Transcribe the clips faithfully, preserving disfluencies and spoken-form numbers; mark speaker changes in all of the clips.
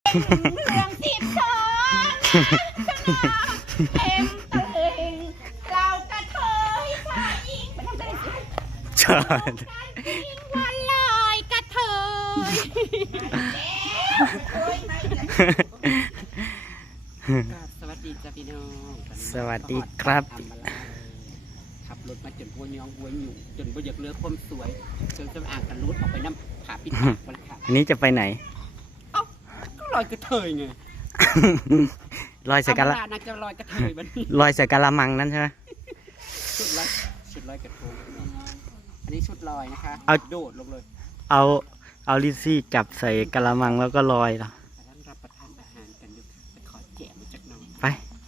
Speaker 1: เรื่องสิบสองเต็มเต็งเรากระเทยชายหญิงมันทำได้สิ
Speaker 2: ใช่
Speaker 1: วันลอยกระเทย
Speaker 3: สวัสดีจ้าพี่น้อง
Speaker 2: สวัสดีครับ
Speaker 3: ขับรถมาจนหัวยองหัวอยู่จนบ่อยากเลือกความสวยจนจะอ่างกันรุดออกไปน้ำขาปิดปากมันค่ะ
Speaker 2: อันนี้จะไปไหน
Speaker 3: เอ้าก็ลอยกระเทยไง
Speaker 2: ลอยใส่กะละ
Speaker 3: ธรรมดานะจะลอยกระเทยมัน
Speaker 2: ลอยใส่กะละมังนั่นใช่ไหม
Speaker 3: ชุดลอยชุดลอยกระทงอันนี้ชุดลอยนะคะ
Speaker 2: เอา
Speaker 3: โดดลงเลย
Speaker 2: เอาเอาลิซซี่จับใส่กะละมังแล้วก็ลอยเหรอ
Speaker 3: ท่านรับประทานอาหารกันอยู่ค่ะไปขอแจกมาจากน้อง
Speaker 2: ไป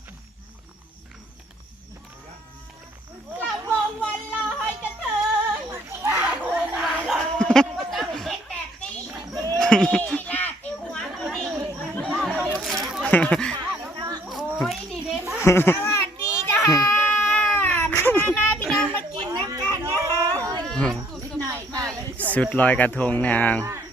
Speaker 1: เราวงวันลอยกระเทยเราวงวันลอยก็ต้องเช็ดแบบนี้นี่ลาดที่หัวเราดิโอ้ยดีเด้มากสวัสดีจ้ามาลาพี่น้องมากินน้ำกันนะคะนิดหน่อยค่ะ
Speaker 2: สุดลอยกระทงนาง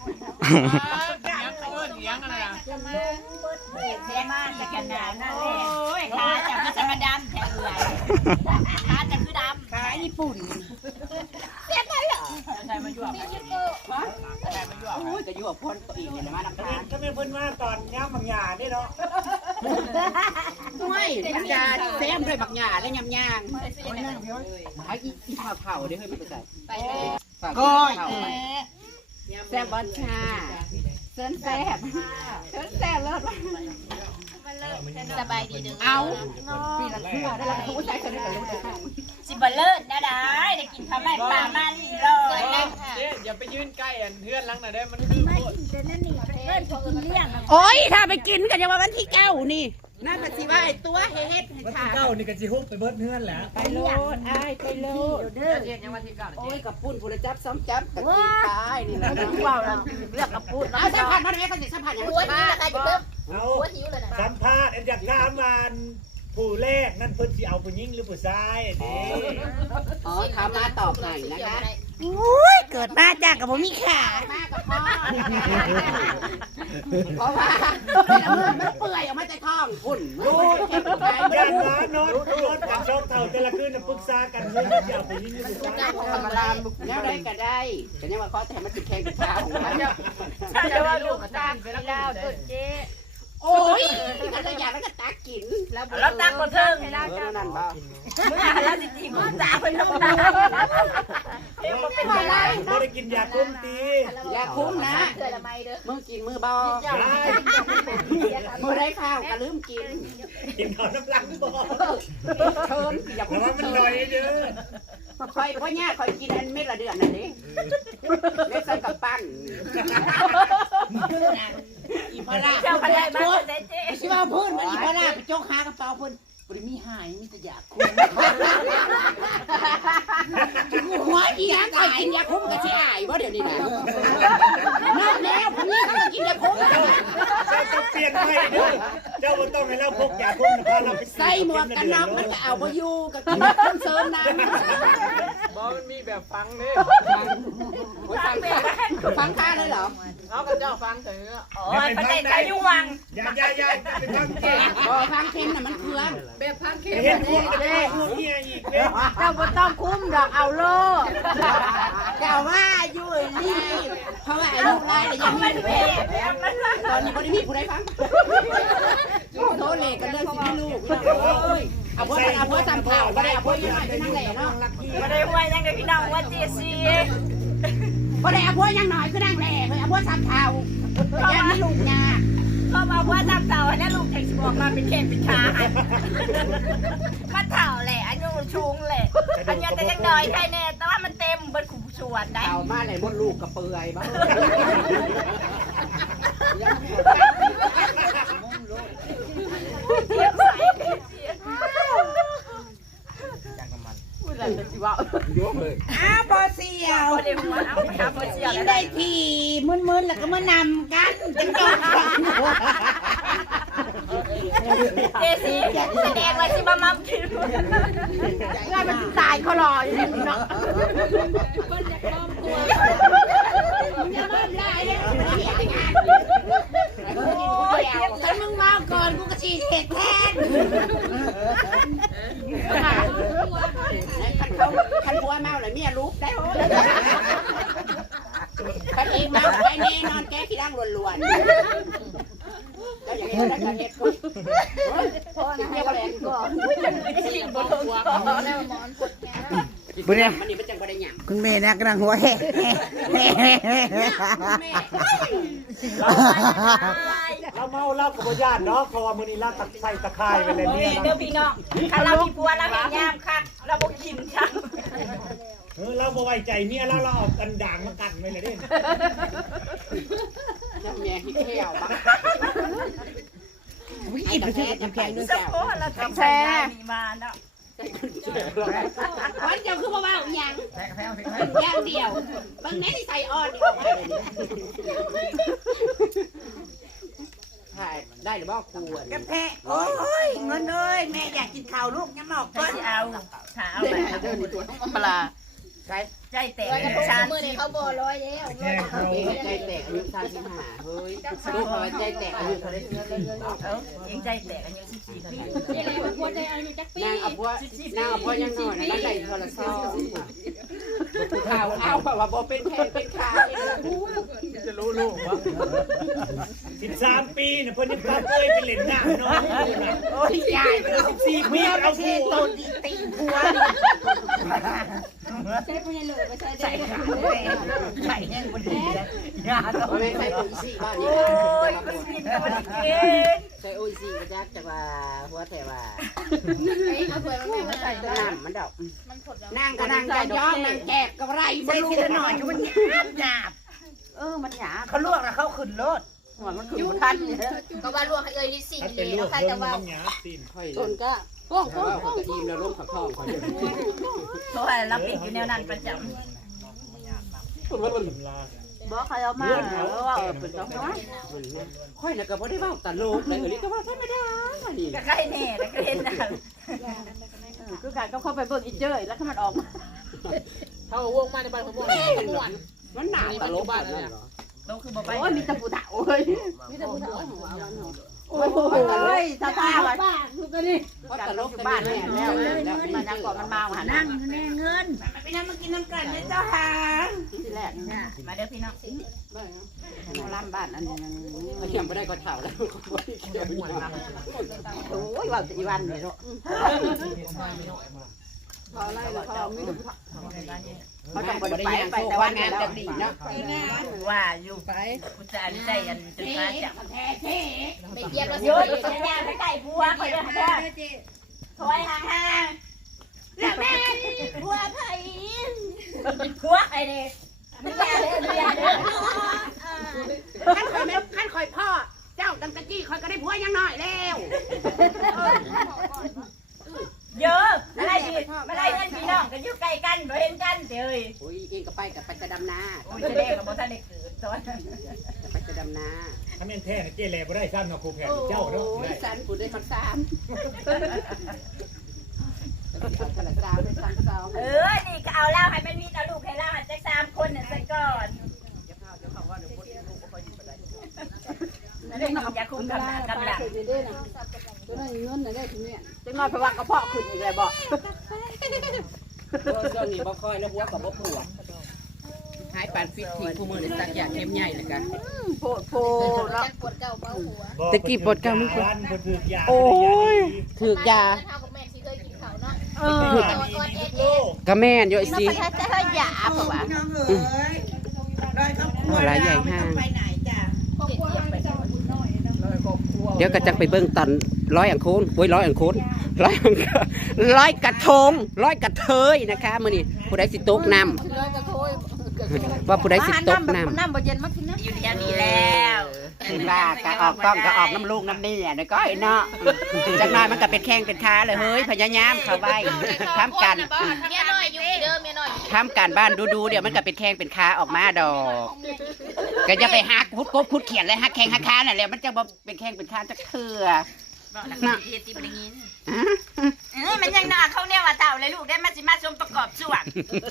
Speaker 1: เทมาสกันดานนั่นแหละโอ้ยขาจะคือจะมาดำแท้เลยขาจะคือดำขาญี่ปุ่นเสียไปเหรอใส่มายั่วใส่มายั่วโอ้ยจะยั่วพ่นตัวเองเนี่ยมาน้ำตาล
Speaker 4: ถ้าเป็นเพิ่นมาตอนย่างบางหยานี่เนาะ
Speaker 3: ไม่มันจะแซมด้วยบักหญ้าและยำย่างไอ้อีเผาเผาได้เคยมันไปใส่ก้อยแซ่บบอลชาเซิร์นแซ่บเซิร์นแซ่บเลิศ
Speaker 1: สบายดีดึง
Speaker 3: เอาปีละเทื่อได้ละผู้ชายคนนี้กับลูกชาย
Speaker 1: สิบเลิศนะได้ได้กินข้าวแม่ปลามันเลยนะ
Speaker 4: เจ๊อย่าไปยืนใกล้อันเพื่อนลังหน่อยได้มันคือโคตร
Speaker 3: โอ้ยถ้าไปกินกันยังว่าวันที่เก้านี่น่าจะสิว่าไอ้ตัวเฮ็ด
Speaker 4: วันที่เก้านี่ก็สิฮุบไปเบิดเพื่อนแหละ
Speaker 3: ไปโลดไอ้ไปโลดเด้อยังวันที่เก้าโอ้ยกับปุ้นผู้จับซ้อมจับกับกินตายนี่นะว้าวเลือกกับปุ้นเอาสัมผัสมาได้เขาสิสัมผัสอย่าง
Speaker 1: หัวหิวนะคะจะเพิ่ม
Speaker 4: เอา
Speaker 1: หัวหิวเลยนะ
Speaker 4: สัมภาษณ์อันจากถามวันผู้แรกนั่นเพิ่นสิเอาผู้หญิงหรือผู้ชายนี่
Speaker 3: อ๋อถามมาตอบหน่อยนะคะ
Speaker 1: อุ้ยเกิดมาจากกับผมมีขา
Speaker 3: มากับพ่อเพราะว่ามันเปื่อยออกมาจากท้องพุ่นดู
Speaker 4: ย่านร้านโนดโนดกับช่องเท่าแต่ละคืนน่ะปรึกษากันเลยว่าสิเอาผู้หญิงหรือผู้ชาย
Speaker 3: ธรรมดาแล้วได้ก็ได้แต่ยังว่าเขาแต่มันติดแข้งติดขาของมัน
Speaker 1: จะว่าลูกตาไปแล้วตุ่นเจ๊
Speaker 3: โอ้ยกันเลยอยากแล้วก็ตักกิน
Speaker 1: แล้วตาคนเทิง
Speaker 3: เออนั่นบ่
Speaker 1: เมื่อแล้วจริงๆตาเป็นลูกตา
Speaker 4: บ่ได้กินยาคุ้มตี
Speaker 3: อย่าคุ้มนะ
Speaker 1: เกิดละไม่เด้อ
Speaker 3: มือกินมือเบา
Speaker 4: ได้
Speaker 3: มือได้ข้าวก็ลืมกิน
Speaker 4: กินข้าวน้ำลังบ่
Speaker 3: เชิญอย่า
Speaker 4: เพ
Speaker 3: พู
Speaker 4: ราะ
Speaker 3: ด
Speaker 4: ว่ามัน
Speaker 3: เชิ
Speaker 4: ลอย
Speaker 3: ญ
Speaker 4: เยอะ
Speaker 3: คอยพ่อเนี่ยคอยกินอันเม็ดละเดือนนั่นนี่เล็กใส่กับปั้นอีพารา
Speaker 1: เจ้าพญายมาเจ๊
Speaker 3: ชิว่าพื้นมันอีพาราไปโจกหากระเป๋าพื้นบริมีหายมีแต่อยากคุ้มหัวอีหยังคอยกินยาคุ้มกับชิอายว่าเดี๋ยวนี้นะนั่นแล้วผมนี่เขาก็กินยาคุ้ม
Speaker 4: เจ้าจะเปลี่ยนให้เด้อเจ้าบ่ต้องให้เราพกยาคุ้มนะพาเราไป
Speaker 3: ใส่หมวกกันน็อกมันก็เอาไปอยู่กับกินคนเสริมน้ำ
Speaker 4: บ่มันมีแบบฟังนี่
Speaker 3: ฟังฟังค่าเลยเหรอ
Speaker 4: เอากับเจ้าฟังเถอะ
Speaker 1: โอ้ยประเด็นใจยุ่งวัง
Speaker 4: อย่าอย่าอย่าไปฟังเก่ง
Speaker 3: พอฟังเค็มน่ะมันเครื่อง
Speaker 4: เห็นพวกกันเลยพวกเฮียอีกเว้ย
Speaker 1: เจ้าบ่ต้องคุ้มดอกเอาโล
Speaker 3: แต่ว่าอยู่นี่เพราะว่าไอ้ลูกไล่ยังไม่ได้ตอนนี้บริมีผู้ใดฟังโทษเลยกันเรื่องสิพี่ลูกเอาพวกเอาพวกตำเผาก็ได้เอาพวกยังไงไปนั่งแหล่เนาะ
Speaker 1: บ่ได้ห้วยยังได้พี่น้องว่าเจซี
Speaker 3: ก็ได้เอาพวกยังหน่อยก็นั่งแหล่เลยเอาพวกตำเผายังมีลูกยา
Speaker 1: เขาบอกว่าตามเต่าเนี่ยลูกแท็กซี่บอกมาเป็นเขตเป็นขามันเถ่าแหละอายุชุงแหละอันนี้แต่ยังน้อยใช่แน่แต่ว่ามันเต็มบนขุมชวนได้
Speaker 3: เอามาเลยมดลูกกับเปื่อยบ้าง
Speaker 1: เทียบใส่เทียบ
Speaker 3: อ้าวพอเสียว
Speaker 1: บ่ได้หัวเอาไปหาบ่เสีย
Speaker 3: กิน
Speaker 1: แล้ว
Speaker 3: ได้ทีมึนๆแล้วก็มานำกันจังจอง
Speaker 1: เจซีแสดงว่าสิมามัมกินว่ามันตายเขารออยู่นี่เนาะมันจะครอบครัว
Speaker 3: อย่ามาไล่เลยงมาก่อนกูก็ฉีดเห็ดแทนคันเขาคันผัวเมาเลยเมียลุกได้โอ้ยคันเองเมาไปแน่นอนแก้ขี้ร่างล้วนๆแล้วอย่างนี้ได้กันเห็ดกูพอนะให้แรงก่อนบุญเนี่ยมันนี่มันจังบ่ได้หยัง
Speaker 5: คุณแม่นะกำลังหัวแห่แห่แห่แห่แห่แห่
Speaker 4: เราเมาเหล้ากับบ่ญาติเนาะเพราะว่ามื้อนี้เราตักใส่ตะไคร้ไปเลย
Speaker 1: โอ้ย
Speaker 4: เนี่ย
Speaker 1: เด้อพี่น้องถ้าเรามีผัวเราเห็นยามคักเราบ่กินครับ
Speaker 4: เออเราบ่ไว้ใจเมียเราเราเอากันด่างมากันไว้เลยเด้
Speaker 3: น้ำแม่ที่แก้วบ้างไอ้กาแฟน้ำแข็งด้วย
Speaker 1: สะ
Speaker 3: แก้ว
Speaker 1: โพกเราต้องใช้มีมาเนาะ
Speaker 3: วันเดียวคือว่าอย่างอย่างเดียวบางแม่ที่ใส่อ่อนออกมาได้ได้หรือเปล่าครู
Speaker 5: กระเพาะโอ้ยเงินเอ้ยแม่อยากกินข้าวลูกยังหมอก
Speaker 1: ก็
Speaker 5: ก้น
Speaker 1: จะเอาขาเอาไป
Speaker 3: เดินตัว
Speaker 1: ปลาใจแตกชาติเขาบ่ร้อยแล้ว
Speaker 4: แค่เขา
Speaker 3: เองใจแตกอายุสามสิบห้าเฮ้ยลูกเขาใจแตกอายุเท่าไร
Speaker 1: เออเองใจแตกอายุสิบสี่ปี
Speaker 3: นางเอาพวกนางเอาพวกยังหน่อยนะได้โทรศัพท์ข่าวเอาว่าบ่เป็นแทนเป็นขาจะรู้ลูกวะ
Speaker 4: สิบสามปีน่ะเพิ่นยังปรับเอ้ยไปเล่นน้ำเนาะ
Speaker 5: โอ้ยยาย
Speaker 4: สิบสี่ปีเอา
Speaker 5: ที่
Speaker 4: ผู้
Speaker 5: ตูดตีหัวใส่ขาเลยใส่ยังบนดีเลยยาตัว
Speaker 3: ไม่ใช่ปุ๋ยสี่บ้านนี้
Speaker 1: โอ้ยก็กินก็ไม่ได้กิน
Speaker 3: ใช่โอ้ยสี่ก็จักจะว่าหัวแต่ว่าน้ำมันดอกนั่งก็นั่งจะย้อมนั่งแกบกับไร
Speaker 5: ใส่ทีละหน่อยมันหยาบหยาบ
Speaker 3: เออมันหยาบ
Speaker 5: เขาลวกแล้วเขาขึ้นรถ
Speaker 3: หัวมันขึ้นทันเนี่ย
Speaker 6: ก็ว่าลวกให้เอ้ยลิซี่
Speaker 4: ถ้า
Speaker 6: เล
Speaker 4: เป็น
Speaker 6: ย
Speaker 4: ลู
Speaker 6: แล้
Speaker 4: ก
Speaker 6: วใคร
Speaker 4: เบิ่
Speaker 6: จะ
Speaker 4: ง
Speaker 6: ว่า
Speaker 4: มันหยาบตีน
Speaker 3: ต้นก็โอ้โหเขาจะอิ่มแล้วล้มขับท้องเขาจะ
Speaker 1: เพราะว่าเราปิดอยู่แนวนั้นประจำ
Speaker 3: บอกใครเอามาแล้วว่าเป็นจ้องน้อยค่อยนะก็บ่ได้ว่าตลกเลยเออนี่ก็ว่าธรรมดานี่
Speaker 1: ก็ใกล้แน่แล้วก็เห็นนะ
Speaker 3: คือการก็เข้าไปเบิ่งอีเจ้ยแล้วถ้ามันออกมา
Speaker 7: เขาวงมาในบ้านผมวงม่วน
Speaker 3: มันหนาตลกบ้านนั่น
Speaker 1: เราคือบ่ไป
Speaker 3: โอ้ยมีแต่ผู้เฒ่าเอ้ยมีแต่ผู้เฒ่าโอ้ยตาตาว่าลูกกันนี่ตลกบ้านแม่แล้วแล้วมันยังก่อนมันมาหันนั่ง
Speaker 5: แน่เงินไปนั่งมากินน้ำกันเลยเจ้าหา
Speaker 3: ที่แรก
Speaker 1: มาเด้อพี่น้อง
Speaker 3: ล่ำบ้านอันนี้เขียมไปได้ก็เฒ่าแล้วโอ้ยว่าอีวันเลยเนาะพอไล่แล้วเขาไม่เขาต้องไปไปไปแต่ว่างานจะดีเนาะ
Speaker 1: ว่าอยู่ไปกูจะอันใจอันจะพาจับ
Speaker 6: ไปเยียบแล้ว
Speaker 1: โยนสัญญาไปใส่บัวคอยเด้อค่ะถอยห่างๆแล้วแม่บัวไผ่บัวไอ้เด้ไม่ยาเลยไม่ยาเลย
Speaker 3: ขั้นคอยแม่ขั้นคอยพ่อเจ้าตั้งแต่กี้คอยก็ได้ผัวยังน้อยแล้ว
Speaker 1: เยอะไม่ได้ดีไม่ได้เงินพี่น้องกันอยู่ใกล้กันบ่เห็นกันเด้อ
Speaker 3: โอ้ยเองก็ไปกับไปจะดำนา
Speaker 1: โอ้ยจะได้กับบ่ทันได้เกิดตอน
Speaker 3: ไปจะดำนา
Speaker 4: ถ้าแม่นแท้น่ะเจ๊แลบ่ได้ซ้ำเนาะครูแผนเจ้าเนาะ
Speaker 3: โอ้ย
Speaker 4: ได้
Speaker 3: สันผู้ได้ขันสามขันสามได้สันสอง
Speaker 1: เออนี่ก็เอาเล่าให้มันมีเอาลูกให้เล่าให้จักสามคนน่ะซะก่อนแล้วได้อย่าคุมกำลังกำลัง
Speaker 3: จังน้อยเพราะว่ากระเพาะขึ้นอีกเลยบอกช่วงนี้บ่ค่อยแล้วหัวกับบ่ปวดหายปานฟิตทิ้งผู้มือในตักอยากเข้มใหญ่เลยกันโพดโพด
Speaker 6: จักปวดเก่าเบาหัว
Speaker 4: ตะกี้ปวดกำมือคนเพิ่นถือยา
Speaker 3: โอ้ยถือกยา
Speaker 6: เท่ากับแม่ที่เคยกินเขาเนาะ
Speaker 3: เออ
Speaker 6: ตอนก่อนเอ็ด
Speaker 4: โล
Speaker 6: เอ็ด
Speaker 4: ก
Speaker 3: ก็แม่นอยู่สิ
Speaker 6: ถ้าจะให้ยาเพราะว่า
Speaker 5: น้องเอ๋ยร้อยครอบครัวเราไม่ต้องไปไหนจ้ะ
Speaker 3: เดี๋ยวก็จังไปเบิ่งตอนร้อยอังโคนโอ้ยร้อยอังโคนร้อยอังร้อยกระทงร้อยกระเทยนะคะมื้อนี้ผู้ใดสิตกน้ำว่าผู้ใดสิตกน้ำ
Speaker 6: น้ำบ่เย็นมากินนะ
Speaker 1: อยู่ดีดีแล้ว
Speaker 3: ว่าก็ออกต้องก็ออกน้ำลูกน้ำนี่อ่ะนะก็ไอ้เนาะจักหน่อยมันก็เป็นแข้งเป็นขาเลยเฮ้ยพยายามเข้าไว้ทำกัน
Speaker 6: เมียน้อยอยู่เด้อเมียน้อย
Speaker 3: ทำการบ้านดูๆเดี๋ยวมันก็เป็นแข้งเป็นขาออกมาดอกก็จะไปหักพุดกบพุดเขียนเลยหักแข้งหักขาน่ะแหละมันจะบ่เป็นแข้งเป็นขาจักเทื่อ
Speaker 1: บอกนักเรียนที่บ่ได้ยินเอ้ยมันยังน่าเขาเนี่ยว่าเต่าเลยลูกได้มาสิมาชมประกอบส่วน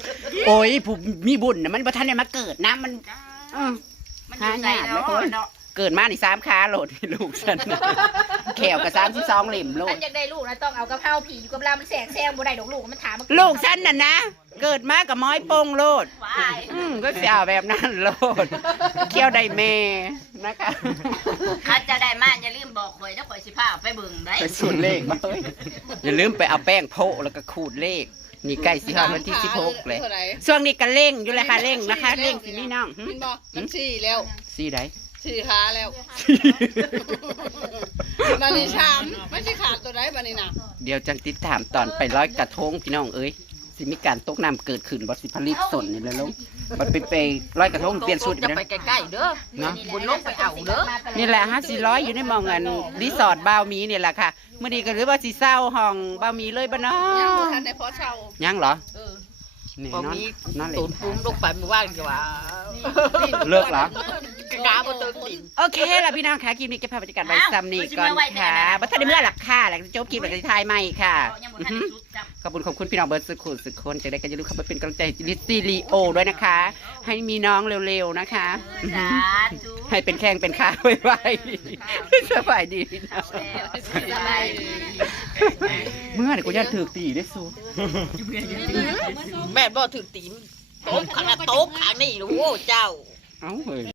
Speaker 3: โอ้ยผู้มีบุญน่ะมันบ่ทันได้มาเกิดนะมันเออ
Speaker 1: มันอยู่ใจเนาะเนาะ
Speaker 3: เกิดมาในสามขาโหลดลูกฉันแขวกับสามสิบสองเหลี่ยมโหล
Speaker 6: ฉั
Speaker 3: ด
Speaker 6: นอยากได้ลูกนะต้องเอากระเพราผีอยู่กับเรามันแสกแซงบ่ได้ดอกลูกมันถามมัน
Speaker 3: ลูกฉันน่ะนะเกิดมากับม้อยโป่งโลด
Speaker 1: วาย
Speaker 3: อืมก็เสียแบบนั้นโลดเคี้ยวได้แม่นะคะ
Speaker 1: ข้าจะได้มาอย่าลืมบอกข่อยถ้าข่อยสิพาไปเบิ่งได้
Speaker 3: ไปสูตรเลขมาเฮ้ยอย่าลืมไปเอาแป้งโพะแล้วก็ขูดเลขนี่ใกล้สิฮอดวันที่สิบหกเลยช่วงนี้ก็เร่งอยู่เลยค่ะเร่งนะคะเร่งสินี่น้องหึ
Speaker 5: กินบ่มันสี่แล้ว
Speaker 3: สีได
Speaker 5: สี่ขาแล้วบันนี้ชามไม่ใช่ขาดตัวไหนบันนี้นะ
Speaker 3: เดี๋ยวจังติดตามตอนไปร้อยกระทงพี่น้องเอ้ยสิมีการตกน้ำเกิดขึ้นบ่สิผลิตสนนี่เลยลงมันไปไปร้อยกระทงเปลี่ยนชุด
Speaker 1: จะ
Speaker 3: นะ
Speaker 1: ไปใกล้ๆเด้อ
Speaker 3: เนาะ
Speaker 1: บุญลงไปเอาเด้อ
Speaker 3: นี่แหละฮะสี่ร้อยอยู่ในหมองอันรีสอร์ทบาวมีเนี่ยแหละค่ะเมื่อนี้ก็หรือว่าสีเศร้าห้องบาวมีเลยบ้านา
Speaker 5: ยังบ่
Speaker 3: ะ
Speaker 5: ทันได้พอเช่า
Speaker 3: ยังเหรอ
Speaker 5: เออ
Speaker 3: นี่
Speaker 1: บ่
Speaker 3: นอน
Speaker 1: มี
Speaker 3: นอนเลย
Speaker 1: ตูนปุ้มลงไปเมื่อวานก็ว่า
Speaker 3: เลิกเหรอ
Speaker 1: กาบ่เติมติ่น
Speaker 3: โอเคล่ะพี่น้องค่ะคลิปนี้เก็บภาพบรรยากาศไว้ซ้ำนี่ก่อนค่ะบัตรได้เมื่อหลักค่ะหลังจากจบคลิปหลังจากทายใหม่ค่ะ
Speaker 1: ยังบ่ทันได้สุดจำ
Speaker 3: ขอบคุณขอบคุณพี่น้องเบิร์ดสุขุสุขคนจะได้กันอย่าลืมเข้ามาเป็นกำลังใจลิซซี่ลีโอด้วยนะคะ ให้มีน้องเร็วๆนะคะ
Speaker 1: สาธุ
Speaker 3: ให้เป็นแข้งเป็นขาไวๆสบายดีนะ
Speaker 1: สบายดี
Speaker 3: เมื่อไหร่กูจะถือตีได้สู้
Speaker 1: แม่บ่ถึกตีมโต๊ะข้างหน้าโต๊ะข้างนี้โอ้เจ้า
Speaker 3: เอ้าเฮ้ย